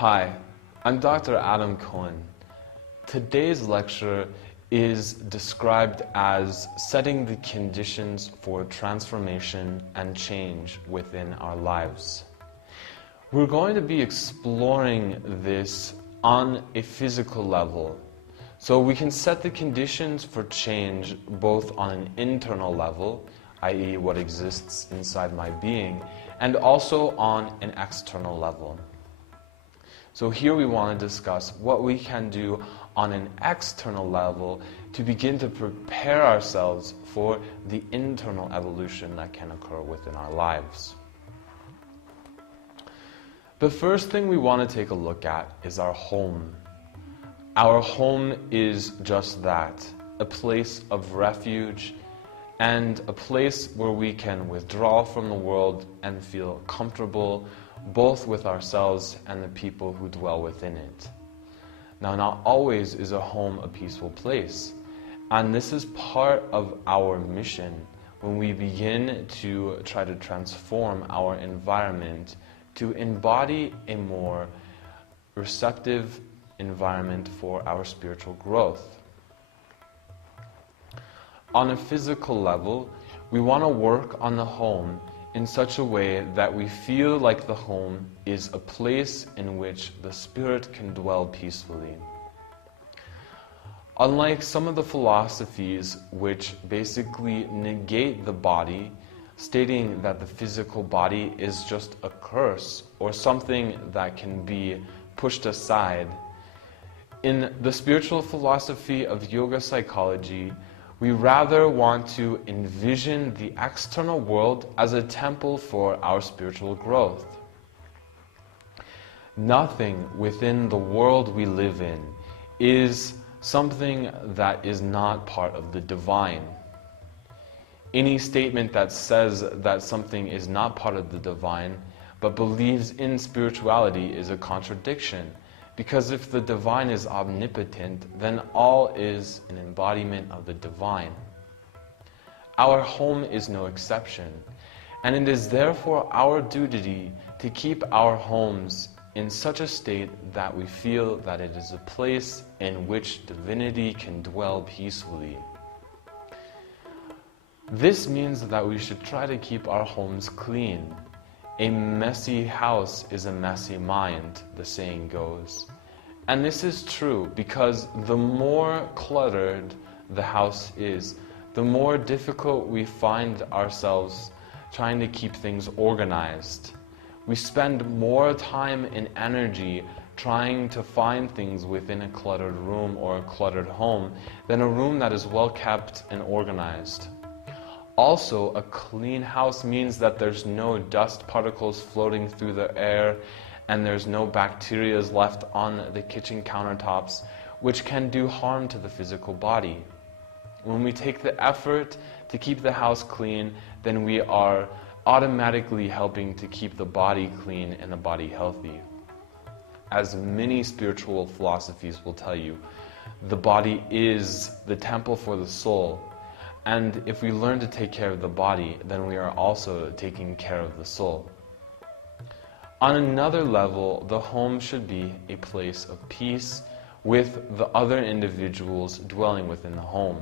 Hi, I'm Dr. Adam Cohen. Today's lecture is described as setting the conditions for transformation and change within our lives. We're going to be exploring this on a physical level, so we can set the conditions for change both on an internal level, i.e. what exists inside my being, and also on an external level. So here we want to discuss what we can do on an external level to begin to prepare ourselves for the internal evolution that can occur within our lives. The first thing we want to take a look at is our home. Our home is just that, a place of refuge and a place where we can withdraw from the world and feel comfortable both with ourselves and the people who dwell within it. Now, not always is a home a peaceful place, and this is part of our mission when we begin to try to transform our environment to embody a more receptive environment for our spiritual growth. On a physical level, we want to work on the home in such a way that we feel like the home is a place in which the spirit can dwell peacefully. Unlike some of the philosophies which basically negate the body, stating that the physical body is just a curse or something that can be pushed aside, in the spiritual philosophy of yoga psychology, we rather want to envision the external world as a temple for our spiritual growth. Nothing within the world we live in is something that is not part of the divine. Any statement that says that something is not part of the divine but believes in spirituality is a contradiction. Because if the divine is omnipotent, then all is an embodiment of the divine. Our home is no exception, and it is therefore our duty to keep our homes in such a state that we feel that it is a place in which divinity can dwell peacefully. This means that we should try to keep our homes clean. A messy house is a messy mind, the saying goes. And this is true because the more cluttered the house is, the more difficult we find ourselves trying to keep things organized. We spend more time and energy trying to find things within a cluttered room or a cluttered home than a room that is well kept and organized. Also, a clean house means that there's no dust particles floating through the air and there's no bacteria left on the kitchen countertops, which can do harm to the physical body. When we take the effort to keep the house clean, then we are automatically helping to keep the body clean and the body healthy. As many spiritual philosophies will tell you, the body is the temple for the soul. And if we learn to take care of the body, then we are also taking care of the soul. On another level, the home should be a place of peace with the other individuals dwelling within the home.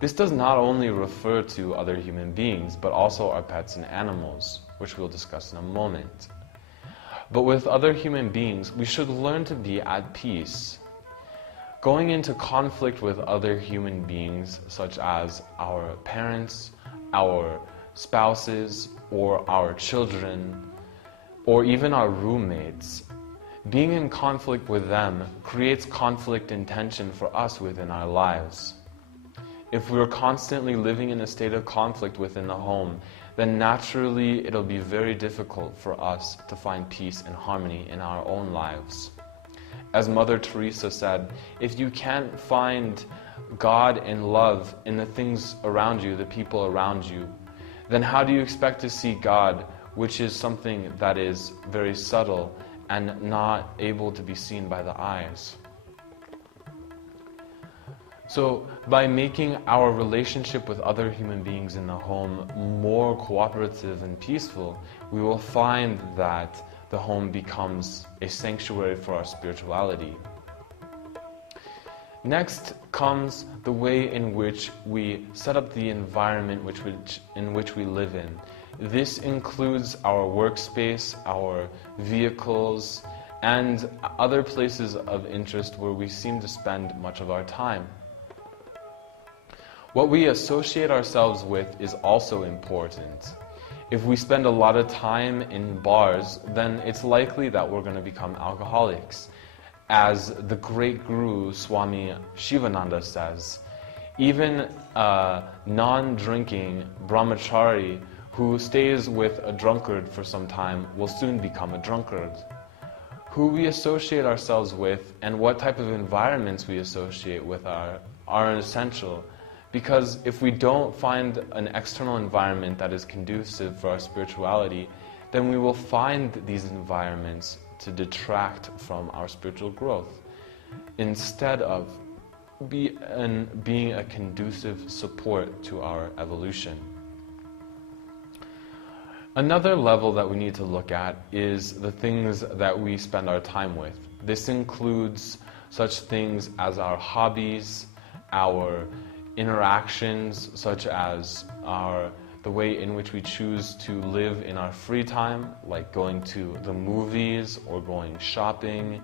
This does not only refer to other human beings, but also our pets and animals, which we'll discuss in a moment. But with other human beings, we should learn to be at peace. Going into conflict with other human beings, such as our parents, our spouses, or our children, or even our roommates, being in conflict with them creates conflict and tension for us within our lives. If we're constantly living in a state of conflict within the home, then naturally it'll be very difficult for us to find peace and harmony in our own lives. As Mother Teresa said, if you can't find God and love in the things around you, the people around you, then how do you expect to see God, which is something that is very subtle and not able to be seen by the eyes? So by making our relationship with other human beings in the home more cooperative and peaceful, we will find that the home becomes a sanctuary for our spirituality. Next comes the way in which we set up the environment in which we live in. This includes our workspace, our vehicles, and other places of interest where we seem to spend much of our time. What we associate ourselves with is also important. If we spend a lot of time in bars, then it's likely that we're going to become alcoholics. As the great guru Swami Shivananda says, even a non-drinking brahmachari who stays with a drunkard for some time will soon become a drunkard. Who we associate ourselves with and what type of environments we associate with are essential, because if we don't find an external environment that is conducive for our spirituality, then we will find these environments to detract from our spiritual growth, instead of being a conducive support to our evolution. Another level that we need to look at is the things that we spend our time with. This includes such things as our hobbies, our interactions, such as the way in which we choose to live in our free time, like going to the movies or going shopping.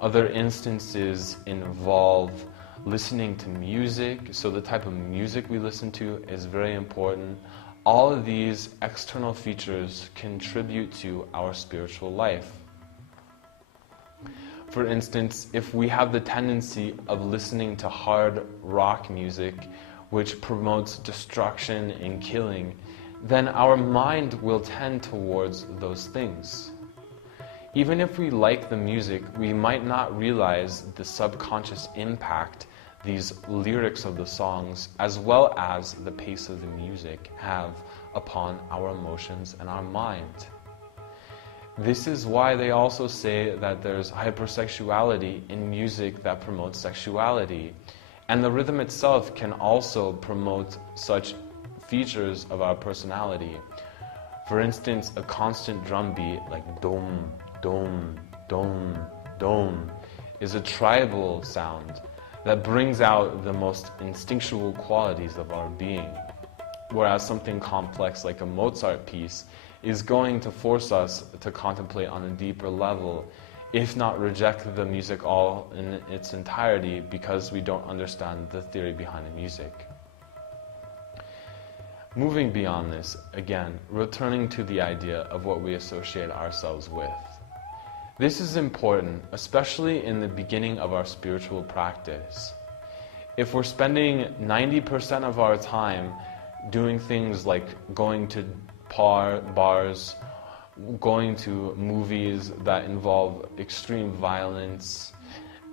Other instances involve listening to music, so the type of music we listen to is very important. All of these external features contribute to our spiritual life. For instance, if we have the tendency of listening to hard rock music, which promotes destruction and killing, then our mind will tend towards those things. Even if we like the music, we might not realize the subconscious impact these lyrics of the songs, as well as the pace of the music, have upon our emotions and our mind. This is why they also say that there's hypersexuality in music that promotes sexuality. And the rhythm itself can also promote such features of our personality. For instance, a constant drum beat like dom, dom, dom, dom is a tribal sound that brings out the most instinctual qualities of our being. Whereas something complex like a Mozart piece is going to force us to contemplate on a deeper level, if not reject the music all in its entirety because we don't understand the theory behind the music. Moving beyond this, again, returning to the idea of what we associate ourselves with. This is important, especially in the beginning of our spiritual practice. If we're spending 90% of our time doing things like going to bars, going to movies that involve extreme violence,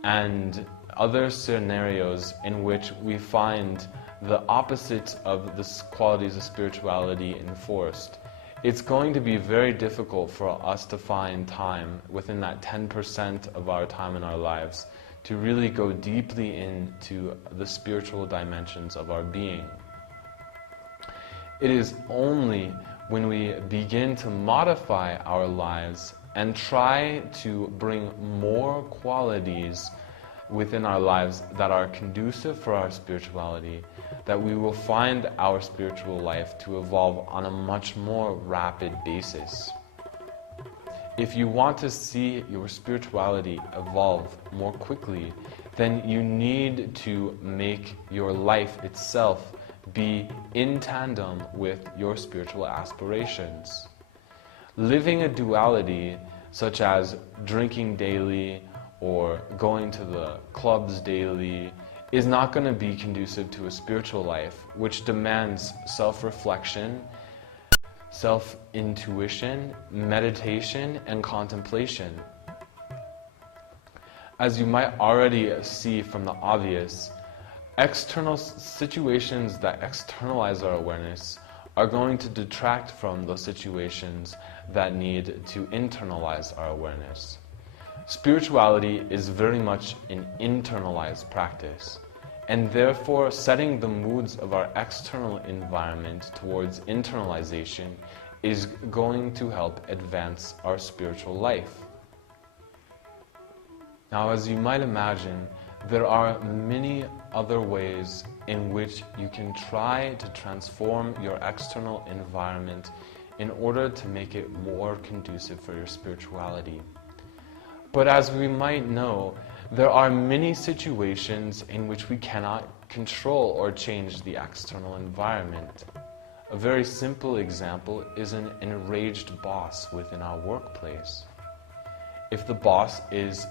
and other scenarios in which we find the opposite of the qualities of spirituality enforced, it's going to be very difficult for us to find time within that 10% of our time in our lives to really go deeply into the spiritual dimensions of our being. It is only when we begin to modify our lives and try to bring more qualities within our lives that are conducive for our spirituality that we will find our spiritual life to evolve on a much more rapid basis. If you want to see your spirituality evolve more quickly, then you need to make your life itself be in tandem with your spiritual aspirations. Living a duality, such as drinking daily or going to the clubs daily, is not going to be conducive to a spiritual life, which demands self-reflection, self-intuition, meditation, and contemplation. As you might already see from the obvious, external situations that externalize our awareness are going to detract from those situations that need to internalize our awareness. Spirituality is very much an internalized practice, and therefore setting the moods of our external environment towards internalization is going to help advance our spiritual life. Now, as you might imagine, there are many other ways in which you can try to transform your external environment in order to make it more conducive for your spirituality. But as we might know, there are many situations in which we cannot control or change the external environment. A very simple example is an enraged boss within our workplace. If the boss is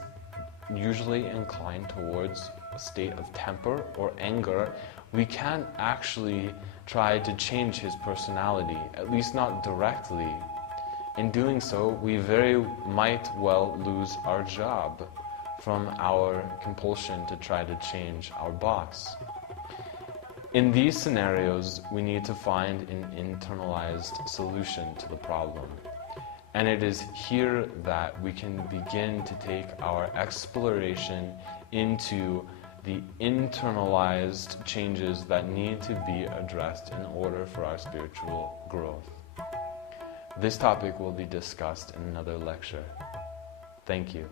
usually inclined towards a state of temper or anger, we can't actually try to change his personality, at least not directly. In doing so, we very might well lose our job from our compulsion to try to change our boss. In these scenarios, we need to find an internalized solution to the problem. And it is here that we can begin to take our exploration into the internalized changes that need to be addressed in order for our spiritual growth. This topic will be discussed in another lecture. Thank you.